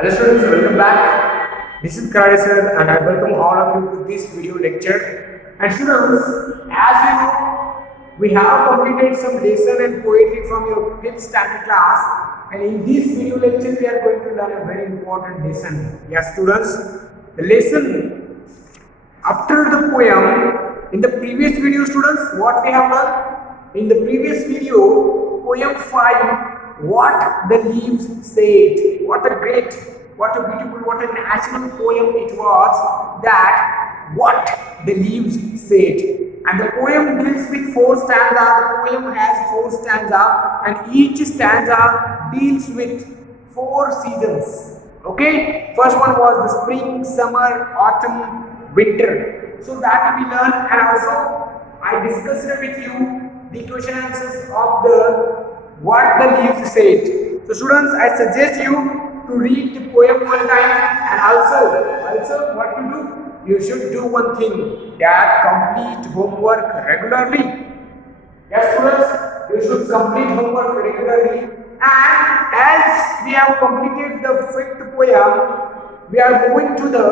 Hello students, welcome back. This is Karade sir and I welcome all of you to this video lecture. And students, as you know, we have completed some lesson and poetry from your 5th standard class. And in this video lecture, we are going to learn a very important lesson. Yes students, the lesson after the poem, in the previous video students, what we have learned? In the previous video, poem 5, what the leaves said. What a great, what a beautiful, what a natural poem it was, that what the leaves said. And the poem deals with 4 stanzas. The poem has 4 stanzas and each stanza deals with 4 seasons. Okay, first one was the spring, summer, autumn, winter. So that we learned, and also I discussed with you the question answers of the what the leaves said. So students, I suggest you to read the poem one time, and also what to do? You should do one thing, that complete homework regularly. Yes students, you should complete homework regularly. And as we have completed the 5th poem, we are moving to the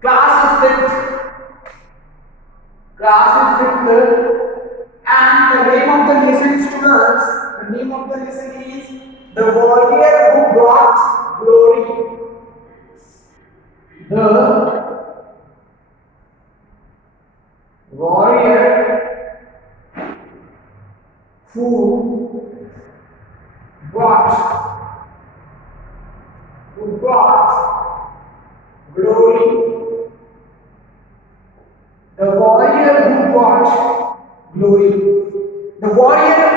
class is 5th. Class is 5th. And the name of the lesson, students, the name of the lesson is The Warrior Who Brought Glory. The warrior who brought glory. The warrior who brought glory. The warrior,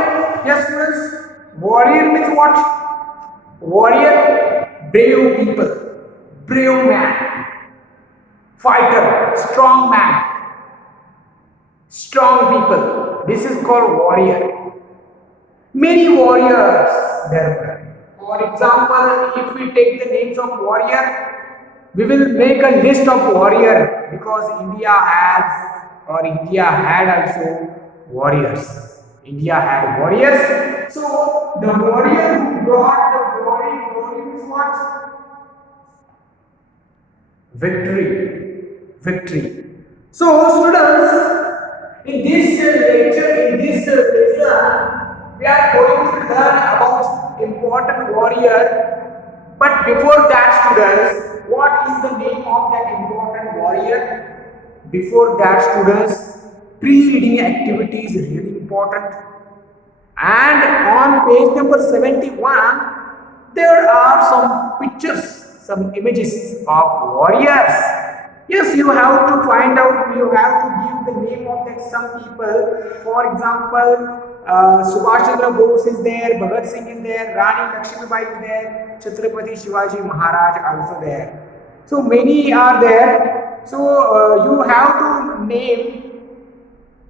yes students, warrior means what? Warrior, brave people, brave man, fighter, strong man, strong people. This is called warrior. Many warriors there were. For example, if we take the names of warrior, we will make a list of warrior, because India had also warriors. India had warriors. So the warrior who brought the glory is what? Victory. So students, in this lecture, in this lesson, we are going to learn about important warrior. But before that students, what is the name of that important warrior? Before that students, pre-reading activity is really important. And on page number 71, there are some pictures, some images of warriors. Yes, you have to find out, you have to give the name of that some people. For example, Subhash Chandra Bose is there, Bhagat Singh is there, Rani Lakshmibai is there, Chhatrapati Shivaji Maharaj also there. So many are there. So you have to name.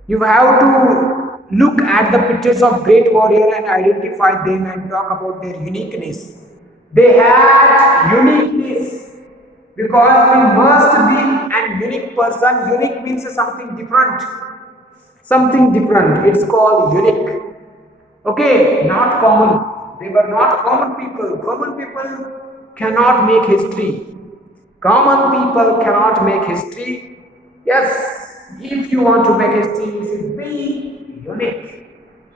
You have to look at the pictures of great warrior and identify them and talk about their uniqueness. They had uniqueness because we must be an unique person. Unique means something different. Something different. It's called unique. Okay, not common. They were not common people. Common people cannot make history. Common people cannot make history. Yes. If you want to make history, you should be unique.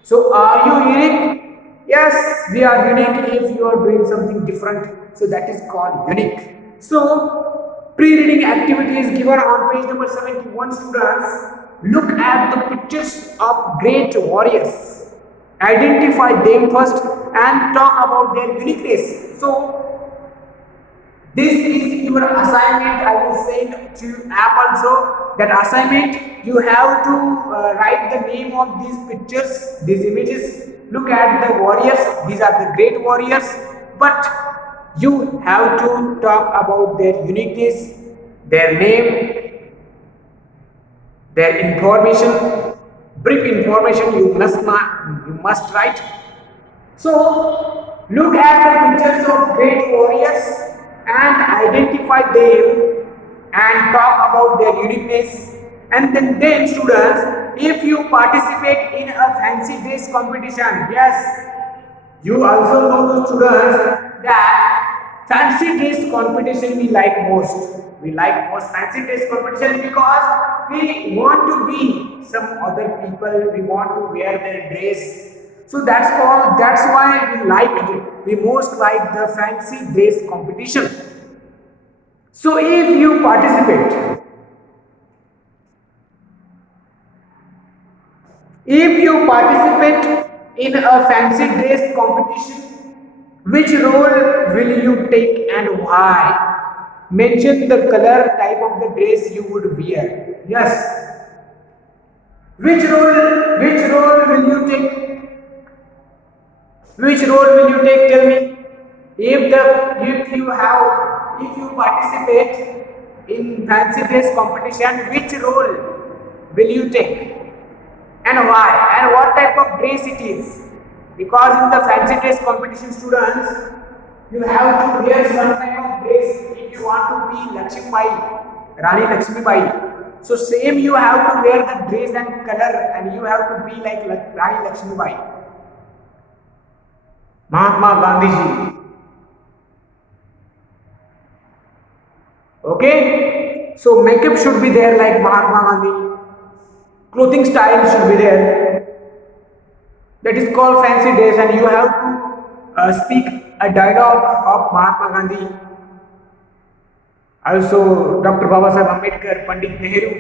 So, are you unique? Yes, we are unique if you are doing something different. So, that is called unique. So, pre-reading activity is given on page number 71, students. Look at the pictures of great warriors. Identify them first and talk about their uniqueness. So, this is your assignment. I will send to app also. That assignment, you have to write the name of these pictures, these images. Look at the warriors. These are the great warriors. But you have to talk about their uniqueness, their name, their information, brief information. You must write. So look at the pictures of great warriors and identify them and talk about their uniqueness. And then students, if you participate in a fancy dress competition, yes, you also know the students that fancy dress competition we like most. We like most fancy dress competition because we want to be some other people. We want to wear their dress. So that's called. That's why we liked it. We most like the fancy dress competition. So if you participate, if you participate in a fancy dress competition, which role will you take and why? Mention the color type of the dress you would wear. Yes. Which role will you take? Which role will you take? Tell me. If you participate in fancy dress competition, which role will you take? And why, and what type of dress it is, because in the fancy dress competition, students, you have to wear some type of dress if you want to be Lakshmi Bai, Rani Lakshmi Bai. So same you have to wear the dress and color, and you have to be like Rani Lakshmi Bai, Mahatma Gandhi ji. Okay, so makeup should be there like Mahatma Gandhi, clothing style should be there. That is called fancy dress, and you have to speak a dialogue of Mahatma Gandhi, also Dr. Babasaheb Ambedkar, Pandit Nehru,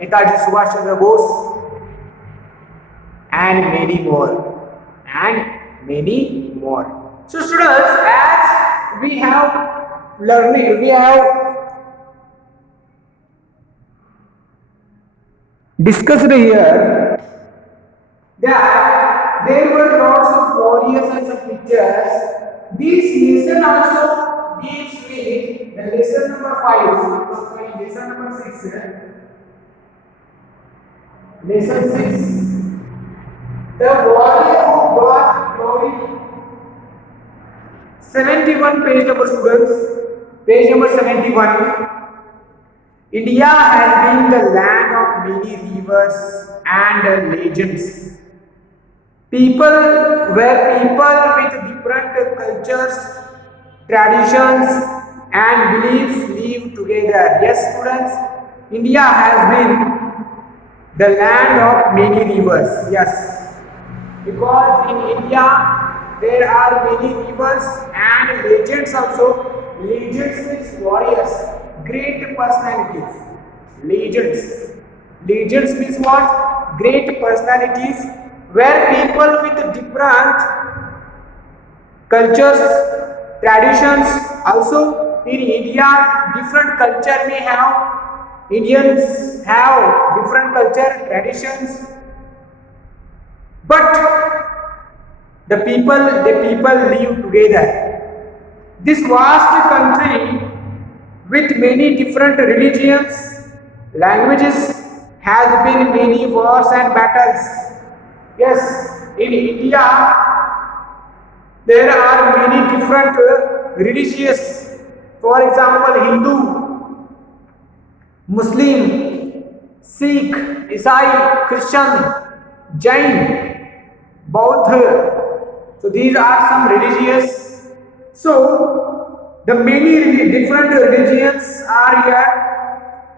Netaji Subhash Chandra Bose, and many more, and many more. So students, as we have learning, we have discussed here that there were lots of warriors and some pictures. This lesson also deals with the lesson number 5, lesson number 6. Lesson 6. The warrior who brought glory. 71 page number, students. Page number 71. India has been the land of many rivers and legends. People with different cultures, traditions, and beliefs live together. Yes, students, India has been the land of many rivers. Yes, because in India there are many rivers and legends also. Legends means warriors, great personalities. Legends means what? Great personalities, where people with different cultures, traditions, also in India, different culture may have. Indians have different culture, traditions, but the people live together. This vast country with many different religions, languages, has been many wars and battles. Yes, in India there are many different religious. For example, Hindu, Muslim, Sikh, Isai, Christian, Jain, Buddha. So these are some religious. So the many different religions are here.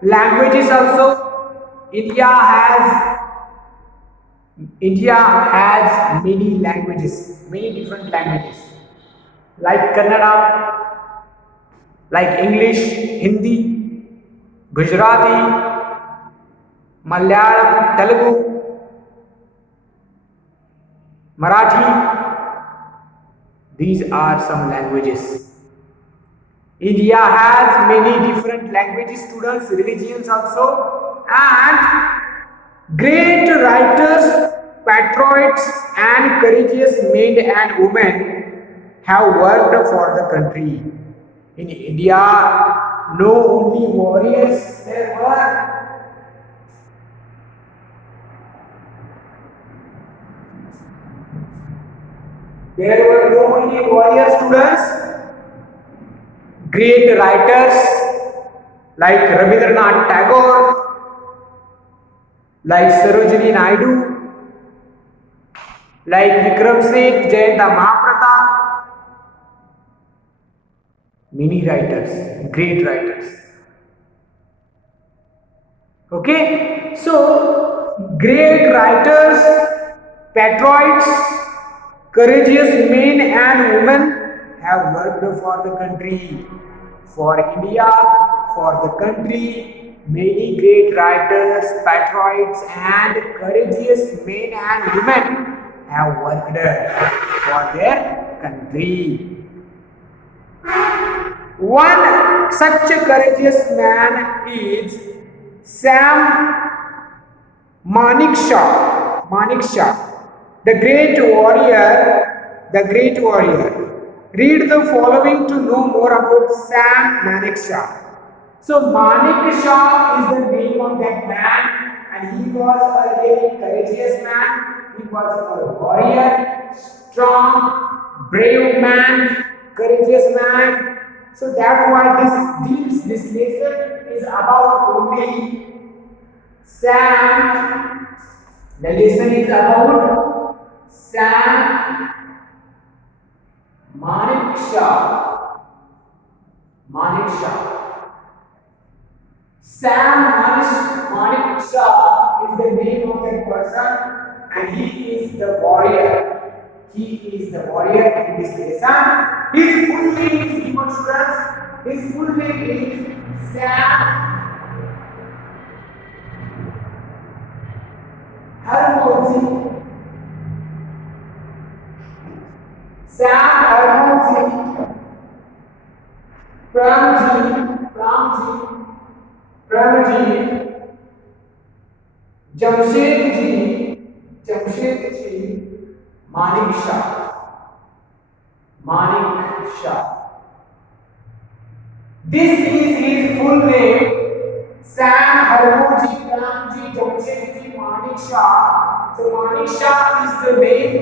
Languages also. India has many languages, many different languages, like Kannada, like English, Hindi, Gujarati, Malayalam, Telugu, Marathi. These are some languages. India has many different languages, students, religions also, and great writers, patriots, and courageous men and women have worked for the country. In India, no only warriors there were. There were no only warrior students, great writers like Rabindranath Tagore, like Sarojini Naidu, like Vikram Seth, Jayanta Mahapratap, many writers, great writers. Okay, so great writers, patriots, courageous men and women have worked for the country, for India, for the country. Many great writers, patriots, and courageous men and women have worked for their country. One such a courageous man is Sam Manekshaw. Manekshaw, the great warrior, the great warrior. Read the following to know more about Sam Manekshaw. So Manekshaw is the name of that man, and he was a very courageous man. He was a warrior, strong, brave man, courageous man. So that's why this lesson is about only Sam. The lesson is about Sam Manekshaw. Manekshaw. Sam Manekshaw is the name of that person, and he is the warrior. He is the warrior in this lesson. His full name is given to us. His full name is Sam Harmozy. Sam Harmozy Pramji Jamshedji Manik Shah. This is his full name, Sam Harmozy Pramji Jamshedji Manik Shah. So Manik Shah is the name,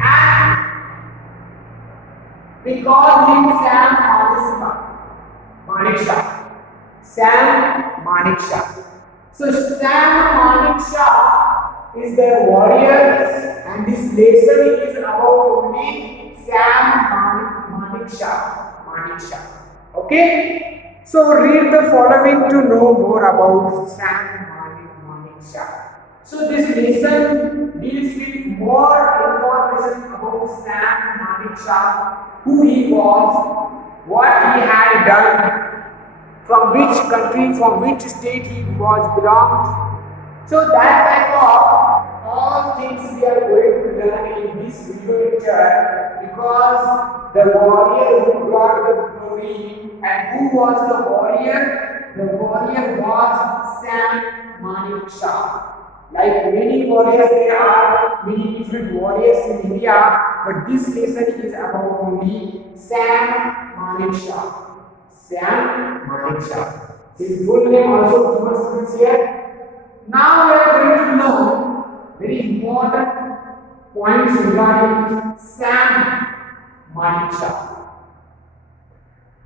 and we call him Sam Manik Shah. Sam Manik Shah. So Sam Manik Shah is the warrior, and this lesson is about only Sam Manik Shah. Okay? So read the following to know more about Sam Manik Shah. So this lesson deals with more information about Sam Manik Shah, who he was, what he had done, from which country, from which state he was belonged. So that type of all things we are going to learn in this video lecture, because the warrior who brought the glory, and who was the warrior? The warrior was Sam Manik Shah. Like many warriors, there are many different warriors in India, but this lesson is about only Sam Manik Shah. Sam Manik Shah. His full name also given students here. Now we are going to know very important points regarding Sam Manik Shah.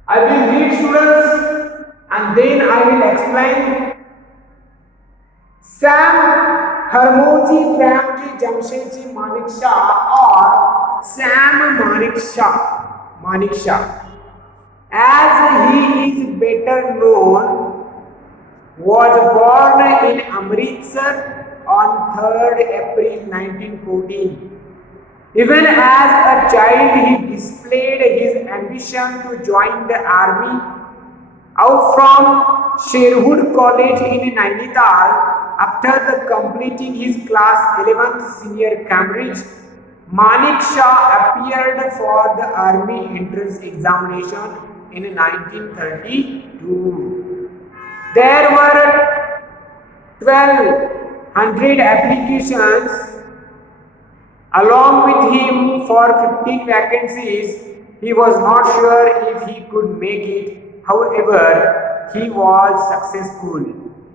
I will read, students, and then I will explain. Sam Harmozy Pramji Jamshedji Manik Shah, or Sam Manik Shah, as he is better known, was born in Amritsar on 3rd April 1914. Even as a child, he displayed his ambition to join the army. Out from Sherwood College in Nainital, after the completing his class 11th senior Cambridge, Manik Shah appeared for the army entrance examination in 1932. There were 1,200 applications. Along with him for 15 vacancies. He was not sure if he could make it. However, he was successful.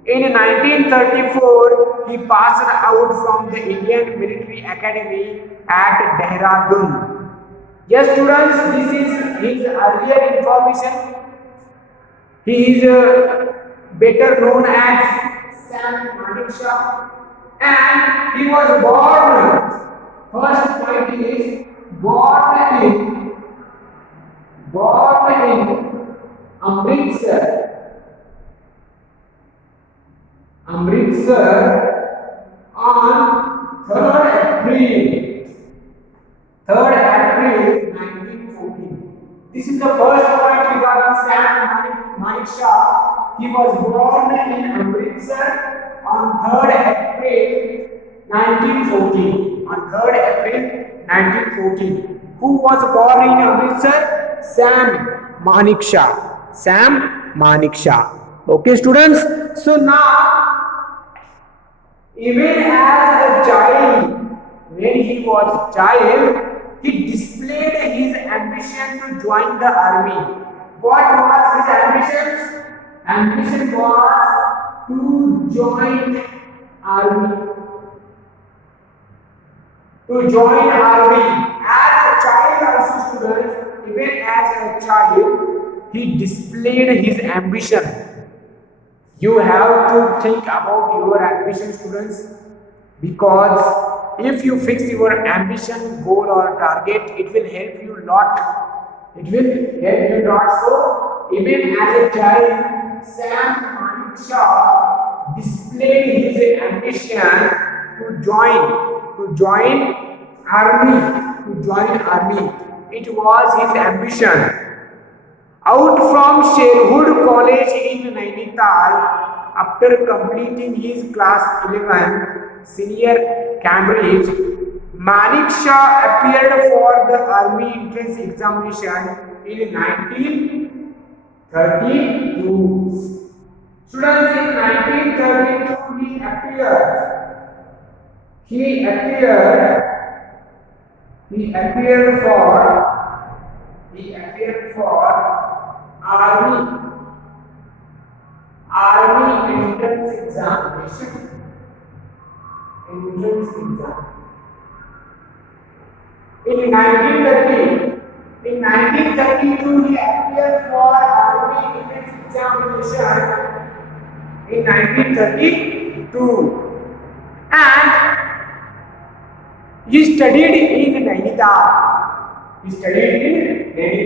In 1934, he passed out from the Indian Military Academy at Dehradun. Yes, students, this is his earlier information. He is better known as Sam Manik Shah, and he was born. First point is born in Amritsar. Amritsar on 3rd April. 3rd April 1914. This is the first point regarding Sam Manik Shah. He was born in Amritsar on 3rd April 1914. On 3rd April 1914. Who was born in Amritsar? Sam Manik Shah. Sam Manik Shah. Okay, students. So now, even as a child, when he was a child, he displayed his ambition to join the army. What was his ambition? Ambition was to join army. To join army. As a child also, students, even as a child, he displayed his ambition. You have to think about your ambition, students, because if you fix your ambition, goal or target, it will help you a lot. It will help you a lot. So, even as a child, Sam Manik Shah displayed his ambition to join army. It was his ambition. Out from Sherwood College in Nainital, after completing his class 11 senior Cambridge, Manik Shah appeared for the army entrance examination in 1932. Students, in 1932 he appeared for army entrance examination. In 1932 he appeared for army entrance examination in 1932, and he studied in Nainital. Senior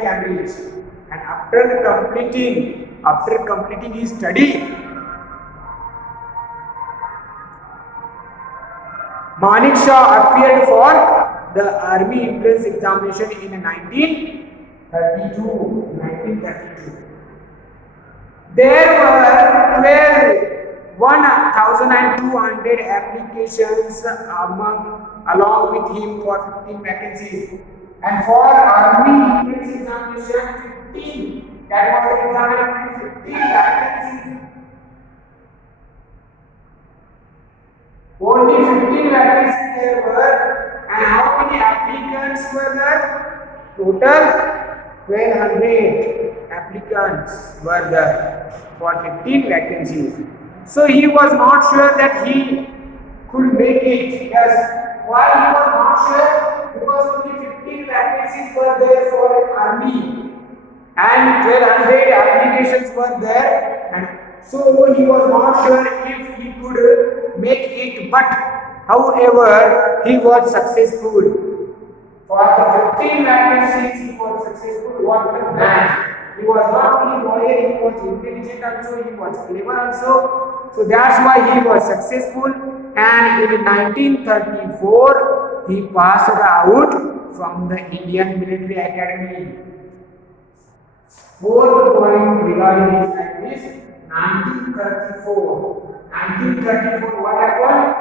Cambridge, and after completing his study, Manik Shah appeared for the army entrance examination in 1932. There were 1,200 applications along with him for 15 vacancies, and for army entrance examination 15. That was the examination, 15 vacancies. Only 15 vacancies there were, and how many applicants were there? Total 1,200 applicants were there for 15 vacancies. So he was not sure that he could make it. Yes. Why he was not sure? Because only 15 vacancies were there for army, and 1,200 applications were there, and so he was not sure if he could make it. But however, he was successful. For the 15 vacancies, he was successful. What a man! He was not only lawyer, he was intelligent also, he was clever also. So that's why he was successful. And in 1934, he passed out from the Indian Military Academy. Fourth point regarding his life is 1934. 1934, what happened?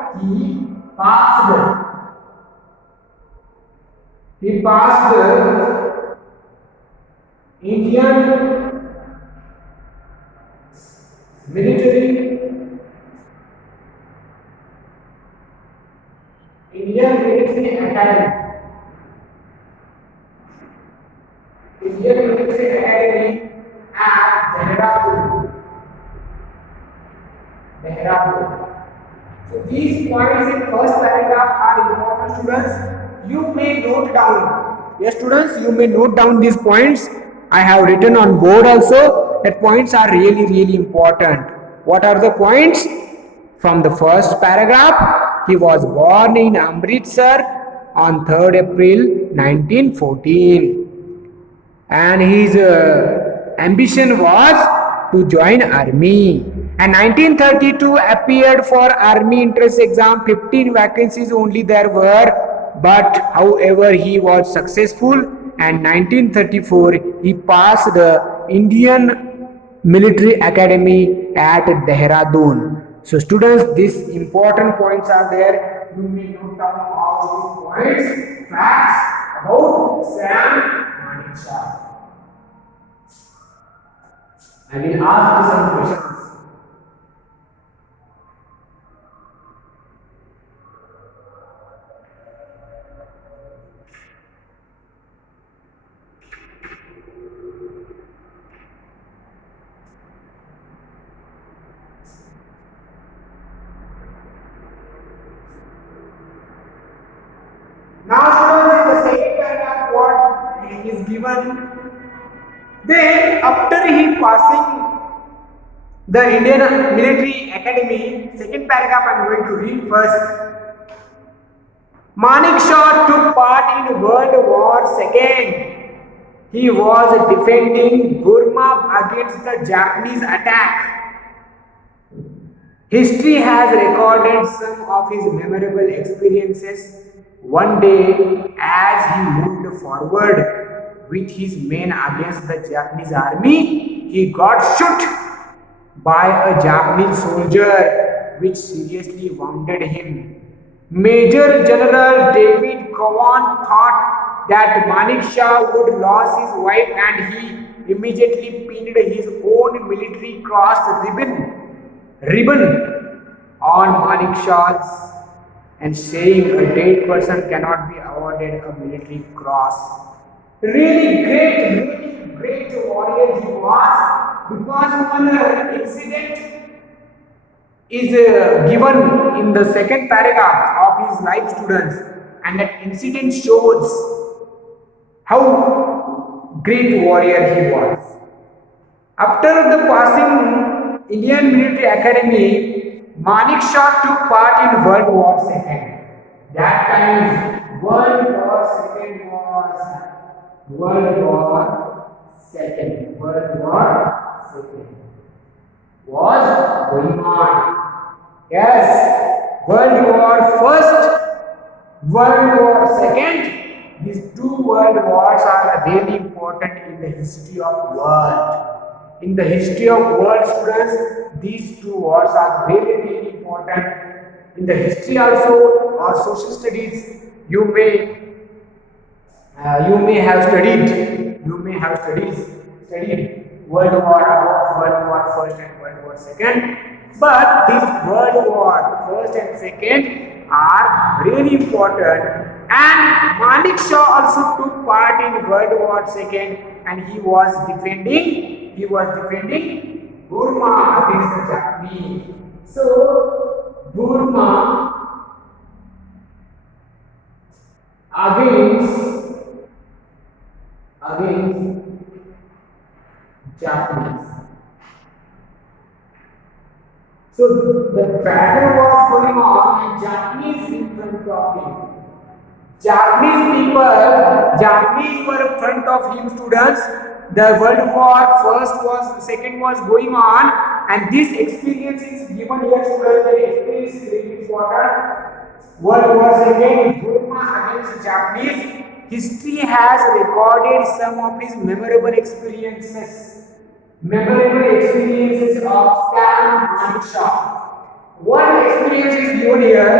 He passed Indian Military Academy. Indian Military Academy at Dehradun. So these points in first paragraph are important, students. You may note down. Yes, students, you may note down these points. I have written on board also that points are really important. What are the points? From the first paragraph, he was born in Amritsar on 3rd April 1914, and his ambition was to join army. And 1932 appeared for army entrance exam. 15 vacancies only there were, but however he was successful. And 1934 he passed the Indian Military Academy at Dehradun. So students, these important points are there. You may note down all these points, facts about Sam Manekshaw. I will ask you some questions. Now students, in the second paragraph what is given, then after he passing the Indian Military Academy, second paragraph I am going to read first. Manekshaw took part in World War II. He was defending Burma against the Japanese attack. History has recorded some of his memorable experiences. One day, as he moved forward with his men against the Japanese army, he got shot by a Japanese soldier, which seriously wounded him. Major General David Cowan thought that Manekshaw would lose his wife, and he immediately pinned his own military cross ribbon on Manekshaw's, and saying a dead person cannot be awarded a military cross. Really great warrior he was, because one incident is given in the second paragraph of his life, students, and that incident shows how great warrior he was. After the passing Indian Military Academy, Manekshaw took part in World War II. That time, World War II was going on. Yes, World War First, World War Second. These two world wars are really important in the history of world. In the history of world, students, these two wars are really important. In the history also, or social studies, you may have studied World War, about World War First and World War Second. But this World War First and Second are really important. And Manekshaw also took part in World War II, and he was defending Burma against the Japanese. So Burma against Japanese. So the battle was going on, and Japanese in front of him. Japanese were in front of him, students. The World War Second was going on, and this experience is given here, students. The experience is really important. World War II, Burma against Japanese. History has recorded some of his memorable experiences of Sam Manekshaw. One experience is given here.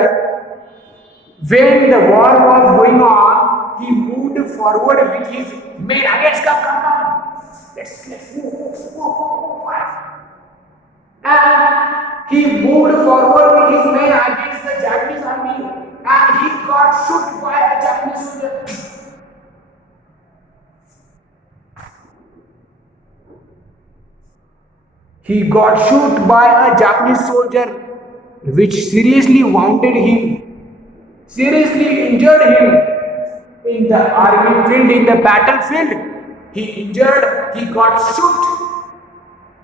When the war was going on, he moved forward with his men against come. Let's move fast. And he moved forward with his men against the Japanese army, and he got shot by a Japanese soldier. He got shot by a Japanese soldier, which seriously wounded him. Seriously injured him in the army field, in the battlefield. He got shot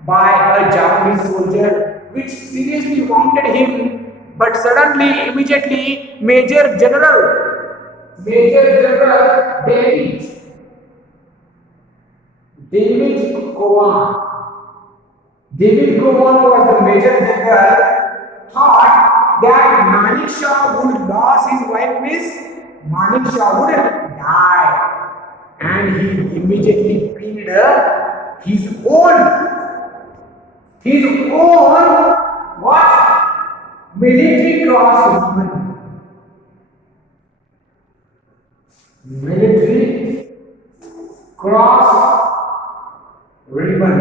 by a Japanese soldier, which seriously wounded him. But suddenly, immediately, Major General David Cowan. David Cowan was the major general. Thought that Manik Shah would lose his wife, means Manik Shah would die, and he immediately pinned his own what military cross ribbon. Military cross ribbon.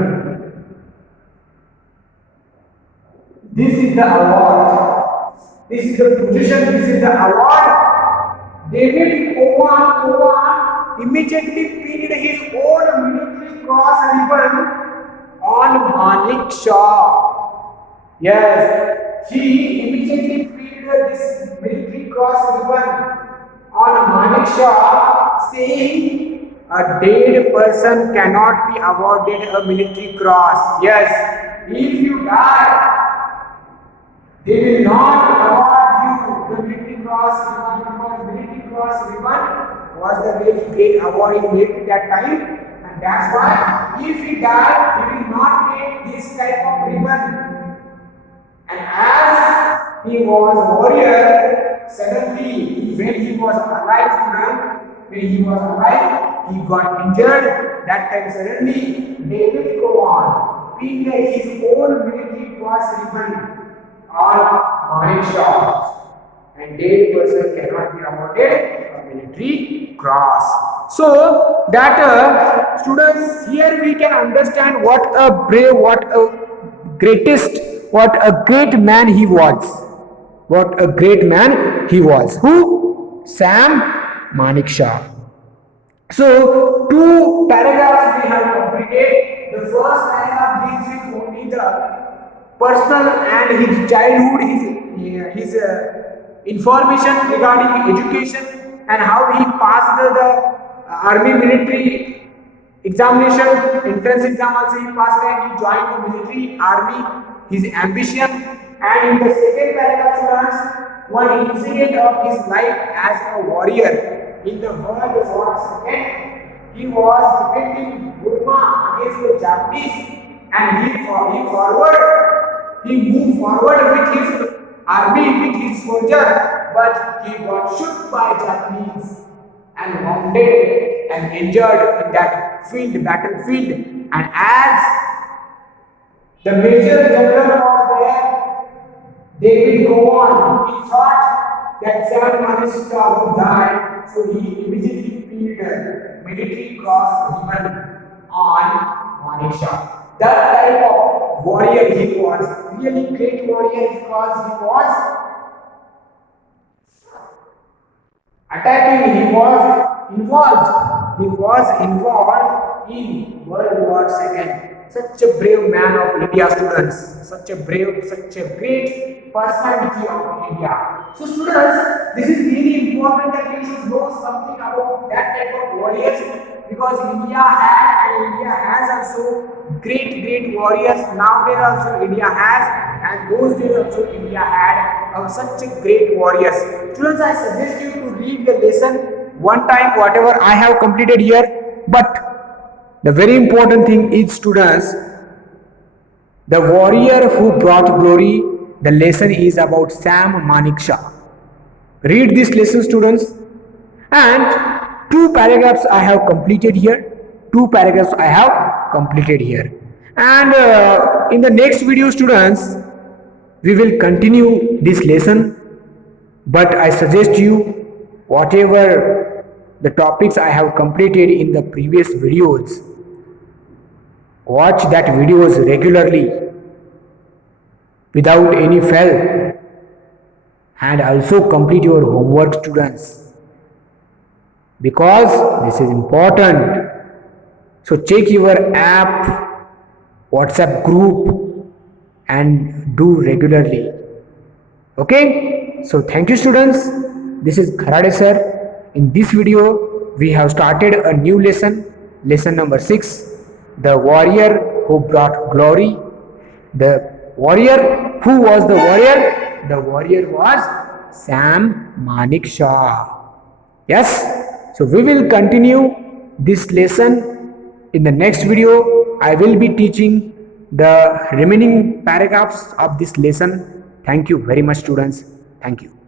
This is the award. This is the position. This is the award. David Cowan immediately pinned his own military cross ribbon on Manik Shah. Yes, he immediately pinned this military cross ribbon on Manik Shah, saying a dead person cannot be awarded a military cross. Yes, if you die, they will not award you the military cross ribbon, because military cross ribbon was the very great award he made at that time, and that's why if he died, he will not take this type of ribbon. And as he was a warrior, suddenly when he was alive, he got injured. That time suddenly David Cowan pinned his own military cross ribbon on Manik Shah, and dead person cannot be awarded a military cross. So that students, here we can understand what a brave, what a great man he was. What a great man he was. Who? Sam Manik Shah. So, two paragraphs we have completed. The first paragraph deals with only the personal and his childhood, his information regarding education and how he passed the army military examination, entrance exam also he passed, and he joined the military army, his ambition. And in the second paragraph, students, one incident of his life as a warrior in the World War II. He was defending Burma against the Japanese, and he moved forward with his army, with his soldier, but he got shot by Japanese and wounded and injured in that battlefield. And as the major general was there, David Cowan, he thought that Sam Manik Shah would die, so he immediately pinned a military cross ribbon on Manik Shah. That type of warrior he was, really great warrior, because he was attacking, he was involved in World War II. Such a brave man of India, students. Such a great personality of India. So students, this is really important that you should know something about that type of warriors, because India had and India has also great warriors. Nowadays also India has, and those days also India had such a great warriors. Students, I suggest you to read the lesson one time, whatever I have completed here. But the very important thing is, students, the warrior who brought glory, the lesson is about Sam Manik Shah. Read this lesson, students, and two paragraphs I have completed here. And in the next video, students, we will continue this lesson. But I suggest you, whatever the topics I have completed in the previous videos, watch that videos regularly without any fail, and also complete your homework, students, because this is important. So check your app, WhatsApp group, and do regularly. Okay, so thank you, students. This is Kharade sir. In this video we have started a new lesson number 6, the warrior who brought glory. The warrior, who was the warrior? The warrior was Sam Manik Shah. Yes, so we will continue this lesson In the next video, I will be teaching the remaining paragraphs of this lesson. Thank you very much, students. Thank you.